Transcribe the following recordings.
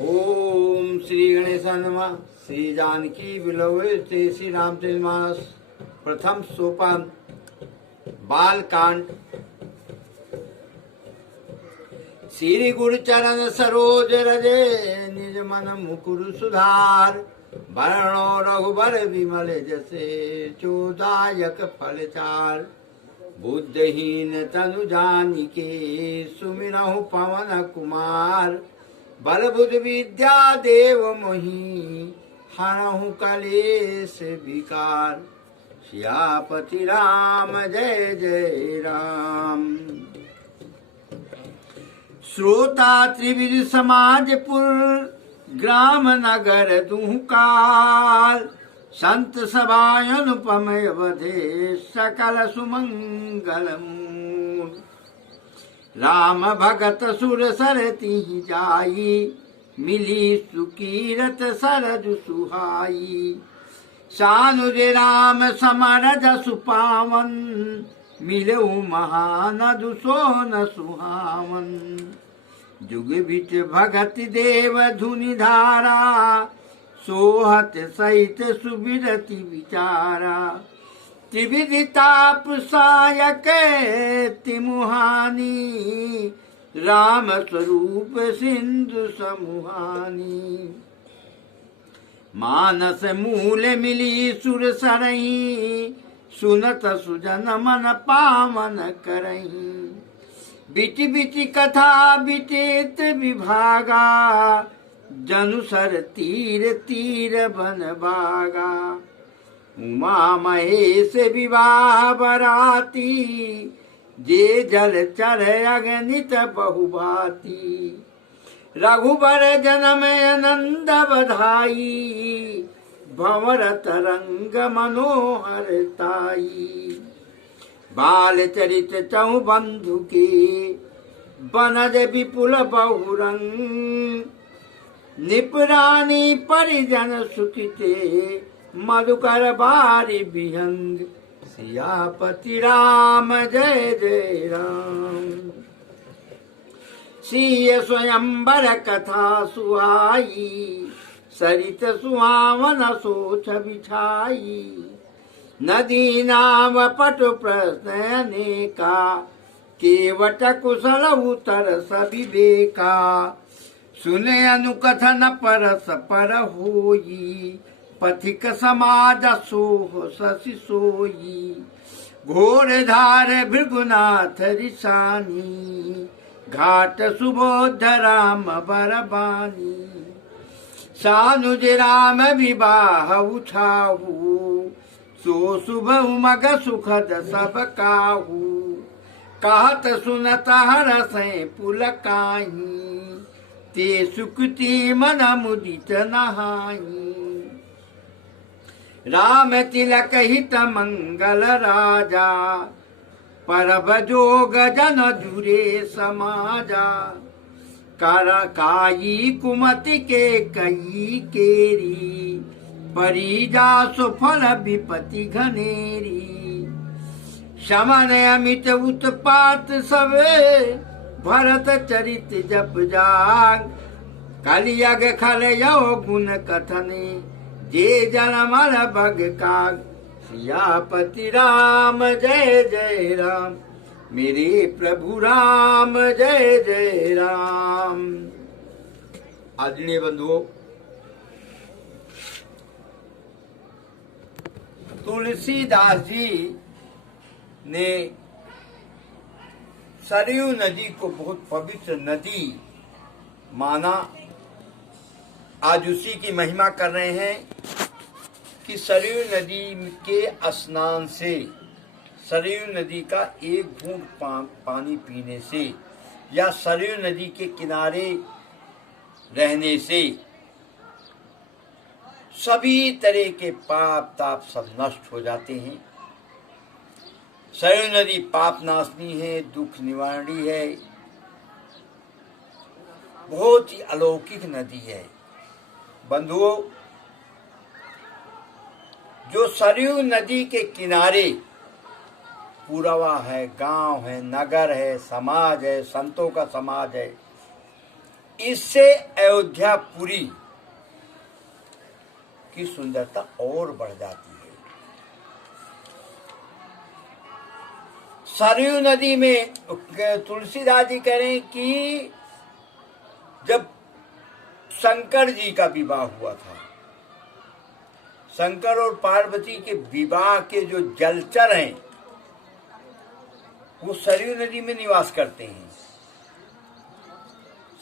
ओम श्री गणेशाय नमः। श्री जानकी विलय श्री रामचंद्र मानस प्रथम सोपान बाल कांड। श्री गुरु चरण सरोज रजे निज मन मुकुर सुधार। वर्णो रघुबर विमल जसे चोदायक फल चार। बुद्धहीन तनु जानिके सुमिरहु पवन कुमार। बल बुद्ध विद्या देव मोहि हरहु कलेश विकार। सियापति राम जय जय राम। श्रोता त्रिविध समाजपुर ग्राम नगर दुहकाल। संत सभा अनुपम अवधे सकल सुमंगल मूल। राम भगत सुर सरति जाई मिली सुकीरत सरज सुहाई। सानुज राम समर जसु पावन मिलऊ महानदु सोन सुहावन। जुग बिच भगत देव धुनि धारा सोहत सहित सुबिरति विचारा। त्रिविधि ताप सायक तिमुहानी राम स्वरूप सिंधु समुहानी। मानस मूल मिली सुर सरही सुनत सुजन मन पावन करही। बिच बिच कथा बिचित विभागा जनु सर तीर तीर बन बागा। उमा महेश विवाह बराती जे जल चर अगणित बहुभाती। रघुबर जन्म आनंद बधाई भंवर तरंग मनोहर ताई। बाल चरित चहु बंधु के बनज विपुल बहुरंग। निपरानी परिजन सुखिते मधुकर बारी विहंग। सियापति राम जय जय राम। सिय स्वयंवर कथा सुहाई सरित सुहावन सोच बिछाई। नदी नाव पट प्रसने का केवट कुशल उतर सभी बेका। सुने अनुकथन परस पर होई पथिक समाज सोह शशि सोई। घोर धार भृगुनाथ रिसानी घाट सुबोध राम बरबानी। सानुज राम विवाह उछाहू सो शुभ उमग सुखद सब काहू। कहत सुनत हरसै पुलकाही ते सुकृति मन मुदित नहाई। राम तिलक हित मंगल राजा परब जोग जन जुरे समाजा। कर काई कुमति के कई केरी परिजा सुफल विपति घनेरी। शमन अमित उत्पात सवे भरत चरित जप जाग। कलियग खल यो गुण कथने जे जनमल बग काग। सियापति राम जय जय राम मेरे प्रभु राम जय जय राम। आदरणीय बंधुओं, तुलसीदास जी ने सरयू नदी को बहुत पवित्र नदी माना। आज उसी की महिमा कर रहे हैं कि सरयू नदी के स्नान से, सरयू नदी का एक घूंट पानी पीने से या सरयू नदी के किनारे रहने से सभी तरह के पाप ताप सब नष्ट हो जाते हैं। सरयू नदी पाप नाशनी है, दुख निवारणी है, बहुत ही अलौकिक नदी है। बंधुओं, जो सरयू नदी के किनारे पुरवा है, गांव है, नगर है, समाज है, संतों का समाज है, इससे अयोध्यापुरी की सुंदरता और बढ़ जाती है। सरयू नदी में तुलसीदास जी कह रहे हैं कि जब शंकर जी का विवाह हुआ था, शंकर और पार्वती के विवाह के जो जलचर हैं वो सरयू नदी में निवास करते हैं।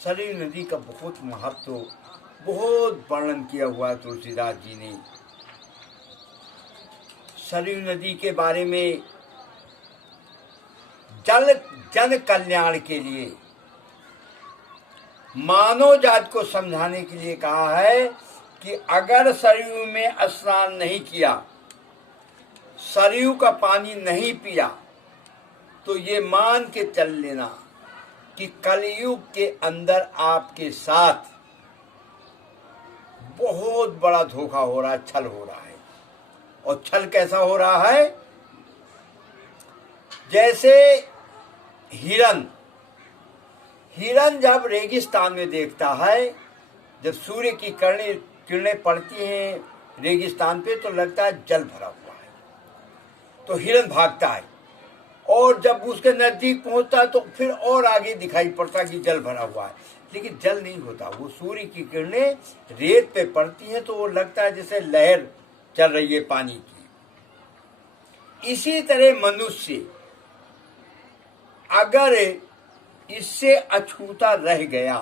सरयू नदी का बहुत महत्व, बहुत वर्णन किया हुआ है तुलसीदास जी ने। सरयू नदी के बारे में जन कल्याण के लिए, मानव जात को समझाने के लिए कहा है कि अगर सरयू में स्नान नहीं किया, सरयू का पानी नहीं पिया, तो ये मान के चल लेना कि कलयुग के अंदर आपके साथ बहुत बड़ा धोखा हो रहा है, छल हो रहा है। और छल कैसा हो रहा है? जैसे हिरन जब रेगिस्तान में देखता है, जब सूर्य की किरणें पड़ती हैं रेगिस्तान पे, तो लगता है जल भरा हुआ है, तो हिरन भागता है। और जब उसके नजदीक पहुंचता है तो फिर और आगे दिखाई पड़ता कि जल भरा हुआ है, लेकिन जल नहीं होता। वो सूर्य की किरणें रेत पे पड़ती हैं तो वो लगता है जैसे लहर चल रही है पानी की। इसी तरह मनुष्य अगर इससे अछूता रह गया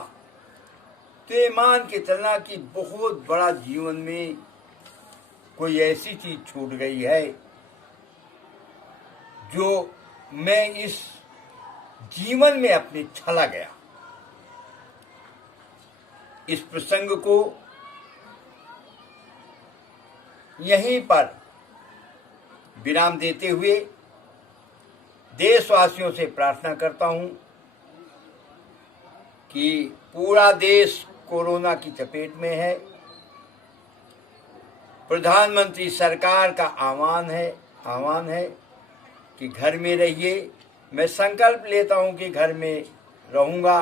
तो ये मान के चलना कि बहुत बड़ा जीवन में कोई ऐसी चीज छूट गई है जो मैं इस जीवन में अपने छला गया। इस प्रसंग को यहीं पर विराम देते हुए देशवासियों से प्रार्थना करता हूं कि पूरा देश कोरोना की चपेट में है। प्रधानमंत्री सरकार का आह्वान है कि घर में रहिए। मैं संकल्प लेता हूं कि घर में रहूंगा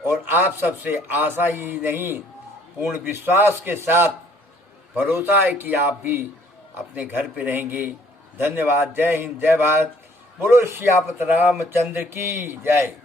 और आप सबसे आशा ही नहीं, पूर्ण विश्वास के साथ भरोसा है कि आप भी अपने घर पे रहेंगे। धन्यवाद। जय हिंद, जय भारत। बोलो सियापत रामचंद्र की जय।